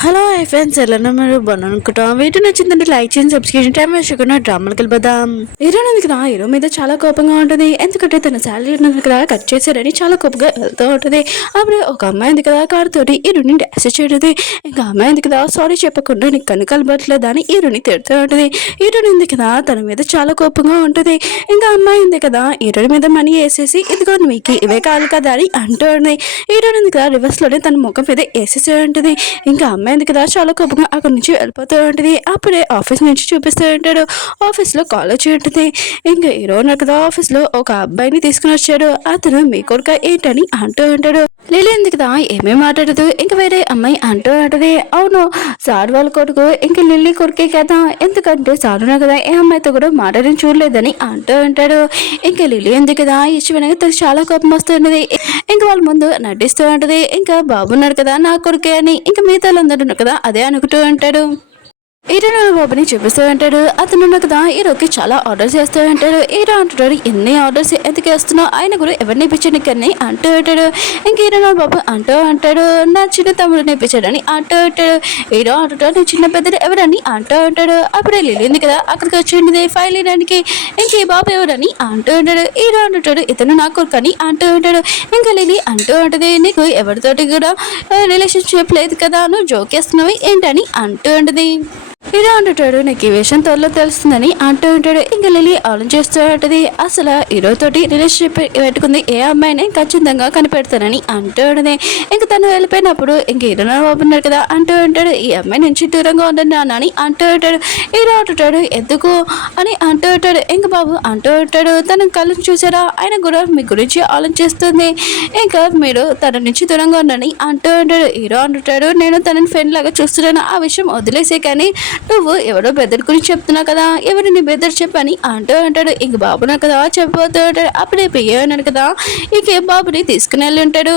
Hello hi friends ఎలా మీరు బాగున్నాను వీడియో నచ్చిందంటే లైక్ చేయండి సబ్స్క్రిప్షన్ టైం వేసుకున్న డ్రామాలకు వెళ్ళిపోదాం. హీరోయిన్ కదా హీరో మీద చాలా కోపంగా ఉంటుంది. ఎందుకంటే తన శాలరీ కదా కట్ చేశారని చాలా కోపంగా వెళ్తూ ఉంటుంది. అప్పుడు ఒక అమ్మాయి ఉంది కదా కారు తోటి హీరోని డాష్ చేయడం. ఇంకా అమ్మాయి ఉంది కదా సారీ చెప్పకుండా నీకు కన్ను కలబట్లేదు అని హీరోని తిడుతూ ఉంటుంది. హీరోయిన్ ఉంది కదా తన మీద చాలా కోపంగా ఉంటుంది. ఇంకా అమ్మాయి ఉంది కదా హీరోయిన్ మీద మనీ వేసేసి ఇదిగో మీకు ఇవే కాదు కదా అని అంటూ ఉంది. హీరోయిన్ ఉంది కదా రివర్స్ లోనే తన ముఖం మీద వేసేసి ఉంటుంది. ఇంకా అమ్మాయింది కదా చాలా కోపంగా అక్కడి నుంచి వెళ్ళిపోతూ ఉంటుంది. అప్పుడే ఆఫీస్ నుంచి చూపిస్తూ ఉంటాడు. ఆఫీస్లో కాల్ వచ్చి ఉంటుంది. ఇంకా హీరోయిన్ కదా ఆఫీస్లో ఒక అబ్బాయిని తీసుకుని వచ్చాడు. అతను మీ కొడుక ఏంటని అంటూ ఉంటాడు. లిలీ ఉంది కదా ఏమేమి మాట్లాడదు. ఇంకా వేరే అమ్మాయి అంటూ ఉంటుంది అవును సార్ వాళ్ళ కొడుకు ఇంక లిల్లీ కొడుకే కదా, ఎందుకంటే సారునా కదా ఏ అమ్మాయితో కూడా మాట్లాడని చూడలేదని అంటూ ఉంటాడు. ఇంకా లిల్లీ ఉంది కదా ఇష్టమైన తనకు చాలా కోపం వస్తుంటది. ఇంకా వాళ్ళ ముందు నటిస్తూ ఉంటది. ఇంకా బాబున్నాడు కదా నా కొడుకే అని ఇంకా మిగతా వాళ్ళందరూ కదా అదే అనుకుంటూ ఉంటాడు. హీరో బాబుని చూపిస్తూ ఉంటాడు. అతను కదా హీరోకి చాలా ఆర్డర్స్ చేస్తూ ఉంటాడు. హీరో అంటాడు ఎన్ని ఆర్డర్స్ ఎందుకు వేస్తున్నావు, ఆయన కూడా ఎవరిని ఇప్పించండి కానీ అంటూ ఉంటాడు. ఇంక హీరో బాబు అంటూ అంటాడు నా చిన్న తమ్ముడిని ఇప్పించాడని అంటూ ఉంటాడు. హీరో అంటాడు నీ చిన్న పెద్దడు ఎవరని అంటూ ఉంటాడు. అప్పుడే లిలింది కదా అక్కడికి వచ్చింది ఫైల్ వేయడానికి. ఇంక ఈ బాబు ఎవరని అంటూ ఉంటాడు. హీరో అంటాడు ఇతను నా కొడుకు అని అంటూ ఉంటాడు. ఇంకా లిలీ అంటూ ఉంటుంది నీకు ఎవరితోటి కూడా రిలేషన్షిప్ లేదు కదా, నువ్వు జోకేస్తున్నావు ఏంటని అంటూ ఉంటుంది. హీరో అంటుంటాడు నీకు ఈ విషయం త్వరలో తెలుస్తుందని అంటూ ఉంటాడు. ఇంకా లిలీ ఆలోచిస్తూ ఉంటుంది అసలు హీరోతోటి రిలేషన్షిప్ పెట్టుకుంది ఏ అమ్మాయిని ఖచ్చితంగా కనిపెడతానని అంటూ ఉంటుంది. ఇంకా తను వెళ్ళిపోయినప్పుడు ఇంక హీరో బాబు ఉన్నాడు కదా అంటూ ఉంటాడు ఈ అమ్మాయి నుంచి దూరంగా ఉండండి నాన్న అని అంటూ ఉంటాడు. హీరో అంటుంటాడు ఎందుకు అని అంటూ ఉంటాడు. ఇంక బాబు అంటూ ఉంటాడు తన కళ్ళు చూసారా ఆయన కూడా మీ గురించి ఆలోచిస్తుంది, ఇంకా మీరు తన నుంచి దూరంగా ఉండండి అంటూ ఉంటాడు. హీరో అంటుంటాడు నేను తనని ఫ్రెండ్ లాగా చూస్తున్నాను, ఆ విషయం వదిలేసే కానీ నువ్వు ఎవరో బెదర్ గురించి చెప్తున్నావు కదా, ఎవరు నీ బెదర్ చెప్పని అంటూ అంటాడు. ఇంక బాబు నా కదా చెప్పబోతూ ఉంటాడు. అప్పుడే పియ్య అన్నాడు కదా ఇంకే బాబుని తీసుకుని వెళ్ళి ఉంటాడు.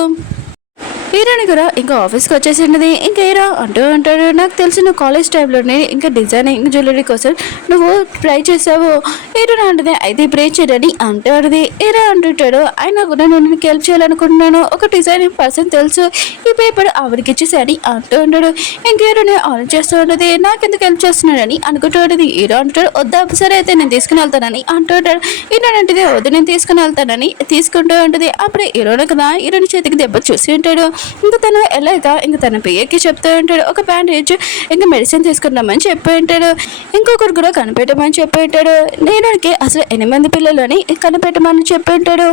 హీరోని కూడా ఇంకా ఆఫీస్కి వచ్చేసింది. ఇంకా హీరో అంటూ అంటాడు నాకు తెలిసి నువ్వు కాలేజ్ టైంలోనే ఇంకా డిజైనింగ్ జ్యువెలరీ కోసం నువ్వు ట్రై చేసావు. హీరో అంటుంది అయితే ఇప్పుడు ఏం చేయడని అంటాడుది. హీరో అంటుంటాడు అయినా కూడా నేను నీకు హెల్ప్ చేయాలనుకుంటున్నాను, ఒక డిజైనింగ్ పర్సన్ తెలుసు ఈ పేపర్ ఆవిడకి ఇచ్చేసాని అంటూ ఉంటాడు. ఇంక హీరోని ఆలోచిస్తూ ఉంటుంది నాకెందుకు హెల్ప్ చేస్తున్నాడని అనుకుంటూ ఉంటుంది. హీరో అంటాడు వద్దా సరే అయితే నేను తీసుకుని వెళ్తానని అంటూ ఉంటాడు. హీరో అంటే వద్దు నేను తీసుకుని వెళ్తానని తీసుకుంటూ ఉంటుంది. అప్పుడే హీరోని కదా హీరోని చేతికి దెబ్బ చూసి ఉంటాడు. ఇంకా తను ఎలాగ ఇంకా తన పియ్యకి చెప్తూ ఉంటాడు ఒక బ్యాండేజ్ ఇంకా మెడిసిన్ తీసుకున్నామని చెప్పి ఉంటాడు. ఇంకొకరు కూడా కనిపెట్టమని చెప్పి ఉంటాడు. నేను అసలు 8 పిల్లలు అని కనిపెట్టమని చెప్పి ఉంటాడు.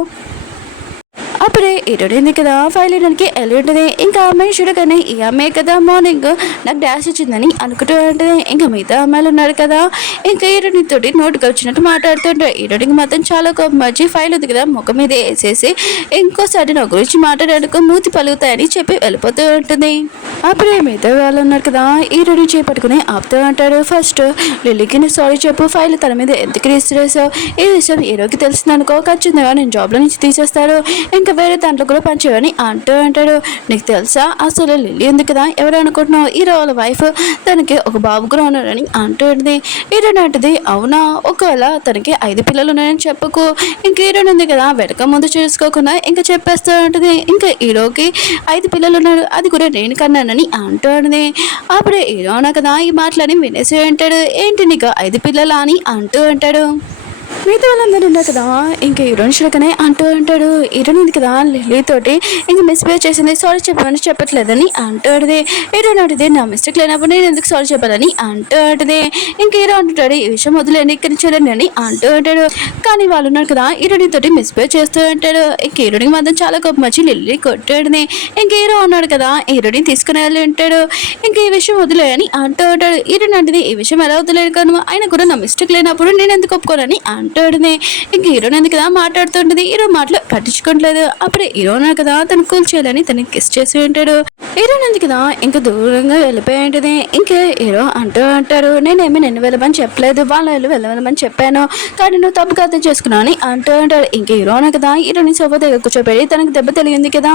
అప్పుడే ఇరుడింది కదా ఫైల్ వేయడానికి వెళ్ళి ఉంటుంది. ఇంకా అమ్మాయి చూడగానే ఈ అమ్మాయి కదా మార్నింగ్ నాకు డాష్ ఇచ్చిందని అనుకుంటూ ఉంటుంది. ఇంకా మిగతా అమ్మాయిలు ఉన్నారు కదా ఇంకా హీరోనితోటి నోటుకు వచ్చినట్టు మాట్లాడుతుంటారు. హీరోనికి మాత్రం చాలా కోపం వచ్చి ఫైల్ ఉంది కదా ముఖం మీద వేసేసి ఇంకోసారి నా గురించి మాట్లాడడానికి మూతి పలుగుతాయని చెప్పి వెళ్ళిపోతూ ఉంటుంది. అప్పుడే మిగతా వాళ్ళు ఉన్నారు కదా హీరోని చేపట్టుకుని ఆపుతూ ఉంటాడు. ఫస్ట్ లిల్లీకి నేను సారీ చెప్పు, ఫైల్ తన మీద ఎందుకు రిజిస్టర్ ఈ విషయం హీరోకి తెలిసిందనుకో ఖచ్చితంగా నేను జాబ్లో నుంచి తీసేస్తాడు, ఇంకా వేరే దాంట్లో కూడా పనిచేయని అంటూ అంటాడు. నీకు తెలుసా అసలు లిల్లీ ఉంది కదా ఎవరు అనుకుంటున్నావు హీరో వాళ్ళ వైఫ్, తనకి ఒక బాబు కూడా ఉన్నాడని అంటూ ఉంటుంది. హీరోని అంటది అవునా ఒకవేళ తనకి 5 పిల్లలు ఉన్నాయని చెప్పుకో, ఇంక హీరోని ఉంది కదా వెనక ముందు చూసుకోకుండా ఇంకా చెప్పేస్తూ ఉంటుంది. ఇంకా హీరోకి 5 పిల్లలు ఉన్నారు అది కూడా నేను కన్నానని అంటూ ఉంటుంది. అప్పుడే హీరో కదా ఈ మాటలని వినేసి అంటాడు ఏంటి నీకు 5 పిల్లలా అని అంటూ అంటాడు. మిగతా వాళ్ళందరూ ఉన్నారు కదా ఇంకా హీరోయిన్ చూడకనే అంటూ ఉంటాడు. హీరోయిన్ ఉంది కదా లిల్లీతోటి ఇంక మిస్బిహేవ్ చేసింది సారీ చెప్పమని చెప్పట్లేదని అంటూ అడిది. హీరోయిన్ అడిది నా మిస్టేక్ లేనప్పుడు నేను ఎందుకు సారీ చెప్పాలని అంటూ అడిది. ఇంక హీరో అంటుంటాడు ఈ విషయం వదిలేండి ఇక్కడ చూడండి అని అంటూ ఉంటాడు. కానీ వాళ్ళు ఉన్నారు కదా హీరోయిన్ తోటి మిస్బిహేవ్ చేస్తూ ఉంటాడు. ఇంక హీరోయిన్ మాత్రం చాలా కోపం వచ్చి లిల్లీ కొట్టాడుని. ఇంక హీరో ఉన్నాడు కదా హీరోయిన్ తీసుకుని వెళ్ళి ఉంటాడు. ఇంక ఈ విషయం వదిలే అని అంటూ ఉంటాడు. హీరోయిన్ అంటే ఈ విషయం ఎలా వదిలేదు కాను ఆయన కూడా నా మిస్టేక్ లేనప్పుడు నేను ఎందుకు ఒప్పుకోనని అంటాడుని. ఇంక హీరోయిన్ ఎందుకు కదా మాట్లాడుతుంటది. హీరో మాటలు పట్టించుకోవట్లేదు. అప్పుడే హీరోయిన్ కదా తను కూల్ చేయాలని తనకి కిస్ చేసి ఉంటాడు. హీరోయిన్ ఎందుకు కదా ఇంకా దూరంగా వెళ్ళిపోయి ఉంటుంది. ఇంకా హీరో అంటూ అంటారు నేనేమి నిన్ను వెళ్ళమని చెప్పలేదు, వాళ్ళ వెళ్ళమని చెప్పాను కానీ నువ్వు తప్పుగా అర్థం చేసుకున్నావు అని అంటూ అంటాడు. ఇంక హీరోయిన్ కదా హీరోని సోఫా దగ్గర కూర్చోబెట్టి తనకు దెబ్బ తెలియంది కదా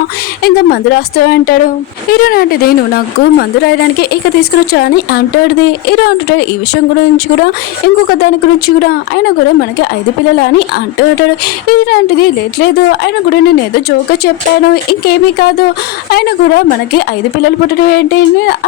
ఇంకా మందు రాస్తూ అంటాడు. హీరోయిన్ అంటది నువ్వు నాకు మందు రాయడానికి ఇక తీసుకుని వచ్చా అని అంటాడుది. హీరో అంటాడు ఈ విషయం గురించి కూడా ఇంకొక దాని గురించి కూడా అయినా కూడా మన మనకి 5 పిల్లలు అని అంటూ ఉంటాడు. ఇలాంటిది లేదు ఆయన కూడా నేను ఏదో జోక్గా చెప్పాను, ఇంకేమీ కాదు, ఆయన కూడా మనకి 5 పిల్లలు పుట్టడం ఏంటి,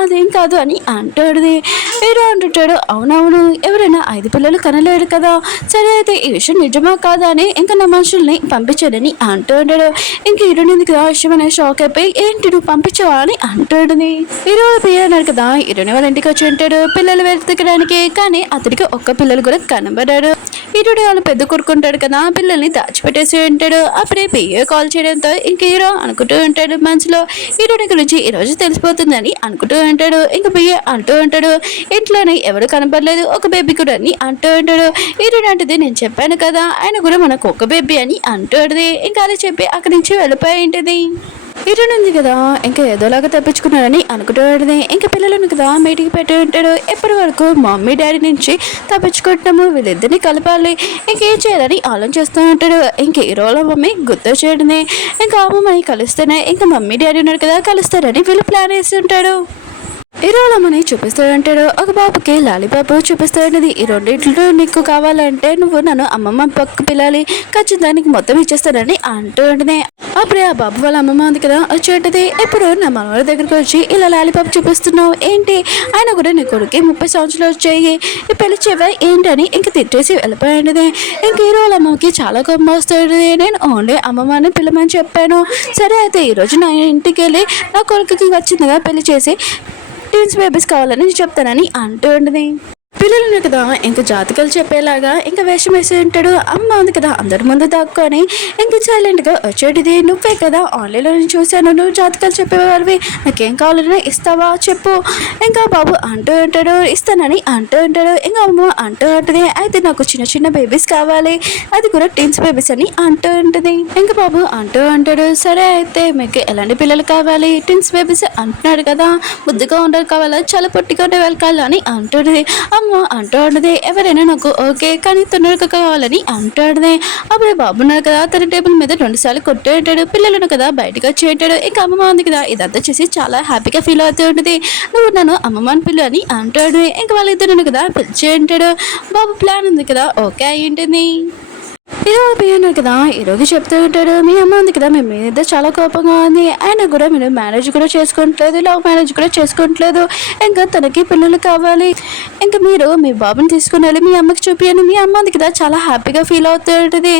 అదేం కాదు అని అంటాడుది. హీరో అంటుంటాడు, అవునవును ఎవరైనా 5 పిల్లలు కనలేడు కదా, సరే అయితే ఈ విషయం నిజమా కాదా అని ఇంకా నా మనుషుల్ని పంపించాడని అంటూ ఉంటాడు. ఇంక హీరోని ఎందుకు ఆ విషయం అనే షాక్ అయిపోయి ఏంటి నువ్వు పంపించావా అని అంటాడుని. హీరో అన్నాడు కదా, హీరోని వాళ్ళ ఇంటికి వచ్చి ఉంటాడు పిల్లలు వెతకడానికి, కానీ అతడికి ఒక్క పిల్లలు కూడా కనబడారు. హీరోడు వాళ్ళు పెద్ద కొడుకుంటాడు కదా, పిల్లల్ని దాచిపెట్టేసి ఉంటాడు. అప్పుడే పిఏ కాల్ చేయడంతో ఇంక హీరో అనుకుంటూ ఉంటాడు మనసులో, హీరోని గురించి ఈరోజు తెలిసిపోతుందని అనుకుంటూ ఉంటాడు. ఇంక పిఏ అంటూ ఉంటాడు, ఇంట్లోనే ఎవరు కనపడలేదు, ఒక బేబీ కూడా అని అంటూ ఉంటాడు. హీరోని అంటది, నేను చెప్పాను కదా ఆయన కూడా మనకు ఒక బేబీ అని అంటాడుది. ఇంకా అలా చెప్పి అక్కడి నుంచి వెళ్ళిపోయి ఉంటుంది. హీరోని ఉంది కదా ఇంకా ఏదోలాగా తప్పించుకున్నాడని అనుకుంటాడు. ఇంకా పిల్లలను కదా మీటింగ్ పెట్టి ఉంటాడు. ఎప్పటి వరకు మమ్మీ డాడీ నుంచి తప్పించుకుంటున్నాము, వీళ్ళిద్దరిని కలపాలి, ఇంకేం చేయాలని ఆలోచిస్తూ ఉంటాడు. ఇంక హీరోల మమ్మీ గుర్తు చేయడమే, ఇంకా అమ్మమ్మని కలిస్తేనే ఇంకా మమ్మీ డాడీ ఉన్నారు కదా కలుస్తారని వీళ్ళు ప్లాన్ వేసి ఉంటాడు. హీరోలమ్మని చూపిస్తాడంటాడు. ఒక బాబుకి లాలీపాపు చూపిస్తాడది, ఈ రెండింటిలో నీకు కావాలంటే నువ్వు నన్ను అమ్మమ్మ పక్క పిల్లాలి, ఖచ్చితంగా మొత్తం ఇచ్చేస్తానని అంటూ ఉంటుంది. అప్పుడే ఆ బాబు వాళ్ళ అమ్మమ్మ ఉంది కదా వచ్చేటది, ఎప్పుడు నా మనవాడి దగ్గరికి వచ్చి ఇలా లాలీపాపు చూపిస్తున్నావు ఏంటి, ఆయన కూడా నీ కొడుకు 30 సంవత్సరాలు వచ్చాయి, ఈ పెళ్లి చెవా ఏంటని ఇంక తిట్టేసి వెళ్ళిపోయింది. ఇంక హీరోల అమ్మకి చాలా కోపం వస్తుంది. నేను ఓన్లీ అమ్మమ్మని పిల్లమని చెప్పాను, సరే అయితే ఈరోజు నా ఇంటికి వెళ్ళి నా కొడుకుకి వచ్చిందిగా పెళ్లి చేసి ట్విన్స్ బేబీస్ కావాలని చెప్తానని అంటూ ఉంటుంది. పిల్లలు కదా ఇంకా జాతకాలు చెప్పేలాగా ఇంకా వేషం వేసి ఉంటాడు. అమ్మ ఉంది కదా అందరి ముందు దాక్కొని ఇంక సైలెంట్గా వచ్చేటిది, నువ్వే కదా ఆన్లైన్లో నేను చూశాను, నువ్వు జాతకాలు చెప్పేవాడివి, నాకేం కావాలని ఇస్తావా చెప్పు. ఇంకా బాబు అంటూ ఉంటాడు, ఇస్తానని అంటూ ఉంటాడు. ఇంకా అమ్మ అంటూ ఉంటుంది, అయితే నాకు చిన్న చిన్న బేబీస్ కావాలి, అది కూడా ట్విన్స్ బేబీస్ అని అంటూ ఉంటుంది. ఇంకా బాబు అంటూ ఉంటాడు, సరే అయితే మీకు ఎలాంటి పిల్లలు కావాలి, ట్విన్స్ బేబీస్ అంటున్నాడు కదా, ముద్దుగా ఉండరు కావాలా, చాలా పొట్టిగా ఉండే వాళ్ళు కావాలని అంటుంది. అమ్మ అంటాడుదే, ఎవరైనా నాకు ఓకే కానీ తొందరగా కావాలని అంటాడుదే. అప్పుడే బాబున్నాడు కదా తన టేబుల్ మీద 2 సార్లు కొట్టు ఉంటాడు. పిల్లలను కదా బయటకు వచ్చి ఉంటాడు. ఇంకా అమ్మమ్మ ఉంది కదా ఇదంతా చేసి చాలా హ్యాపీగా ఫీల్ అవుతూ ఉంటుంది. నువ్వు నన్ను అమ్మమ్మని పిల్లు అని అంటాడు. ఇంకా వాళ్ళిద్దరు కదా పిలిచి ఉంటాడు. బాబు ప్లాన్ ఉంది కదా ఓకే అయి ఉంటుంది. హీరో కదా ఈరోజు చెప్తూ ఉంటాడు, మీ అమ్మ ఉంది కదా మీ మీద చాలా కోపంగా ఉంది, ఆయన కూడా మీరు మ్యారేజ్ కూడా చేసుకోవట్లేదు, లవ్ మ్యారేజ్ కూడా చేసుకోవట్లేదు, ఇంకా తనకి పిల్లలు కావాలి, ఇంకా మీరు మీ బాబుని తీసుకుని వెళ్ళి మీ అమ్మకి చూపియండి, మీ అమ్మ ఉంది కదా చాలా హ్యాపీగా ఫీల్ అవుతూ ఉంటుంది.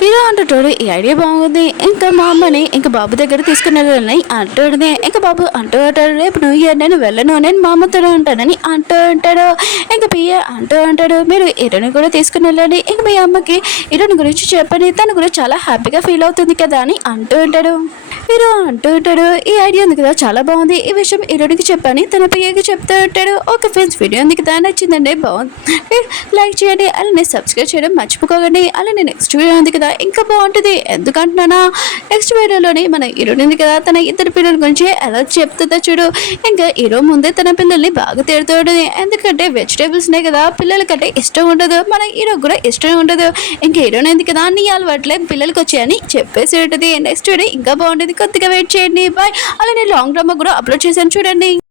హీరో అంటుంటాడు, ఈ ఐడియా బాగుంది, ఇంకా మా అమ్మని ఇంకా బాబు దగ్గర తీసుకుని వెళ్ళాలని అంటుంది. ఇంకా బాబు అంటూ ఉంటాడు, రేపు న్యూ ఇయర్ నేను వెళ్ళను, నేను మా అమ్మతోనే ఉంటానని అంటూ ఉంటాడు. ఇంకా పియ్య అంటూ ఉంటాడు, మీరు హీరోని కూడా తీసుకుని వెళ్ళండి, ఇంకా మీ అమ్మకి హీరోని గురించి చెప్పండి, తను కూడా చాలా హ్యాపీగా ఫీల్ అవుతుంది కదా అని అంటూ ఉంటాడు. హీరో అంటూ ఉంటాడు, ఈ ఐడియా ఉంది కదా చాలా బాగుంది, ఈ విషయం హీరోనికి చెప్పని తన పియ్యకి చెప్తూ ఉంటాడు. ఓకే ఫ్రెండ్స్, వీడియో ఉంది కదా నచ్చిందండి, బాగుంది లైక్ చేయండి, అలానే సబ్స్క్రైబ్ చేయడం మర్చిపోకండి. అలానే నెక్స్ట్ వీడియో ఉంది కదా ఇంకా బాగుంటుంది, ఎందుకంటున్నానా నెక్స్ట్ వీడియోలోని మన హీరోని ఉంది కదా తన ఇద్దరు పిల్లల గురించి ఎలా చెప్తుందో చూడు. ఇంకా హీరో ముందే తన పిల్లల్ని బాగా తిడుతూ ఉంటుంది, ఎందుకంటే వెజిటేబుల్స్నే కదా పిల్లలకంటే ఇష్టం ఉండదు, మన హీరో కూడా ఇష్టం ఉండదు. ఇంకా హీరోని ఉంది కదా నీ అలవాట్లే పిల్లలకి వచ్చాయని చెప్పేసి ఉంటుంది. నెక్స్ట్ వీడియో ఇంకా బాగుంటుంది, కొద్దిగా వెయిట్ చేయండి బాయ్. అలానే లాంగ్ డ్రామా కూడా అప్లోడ్ చేశాను చూడండి.